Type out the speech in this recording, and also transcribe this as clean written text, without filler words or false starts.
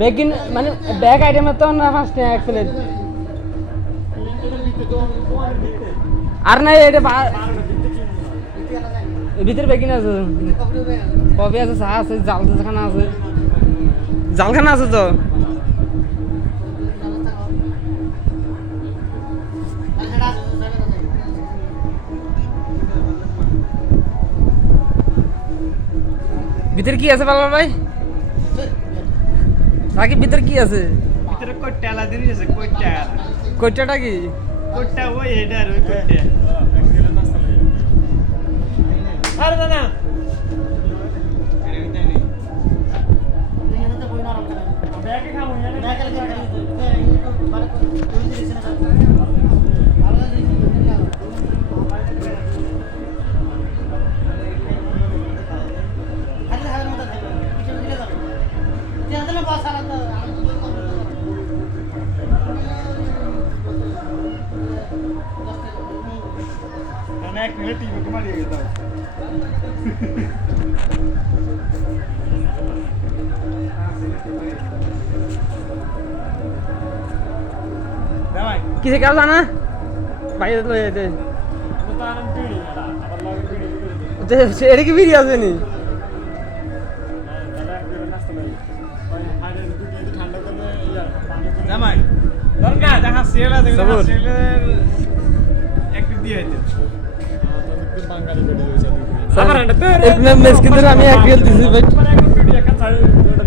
begin মানে bag আইটেমের তো না ফার্স্ট এক প্লেট আর নাই এটা ভিতরে বেগিন আছে কফি আছে চা আছে জালখানা আছে জালখানা আছে তো ভিতরে কি আছে পালার ভাই রাকিব ভিতরে কি আছে ভিতরে কোট্টালা দিন আছে কোট্টাটা কি কোট্টা ওই হেডার ওই কোট্টা আরে না ব্যাগে খামু এক মিনিট টিভি মারিয়ে গেল কিসে কেউ জানা বাইরে লয়ে যেতে এটা কি বিড়ি আছে নি আমি এক দিয়েছি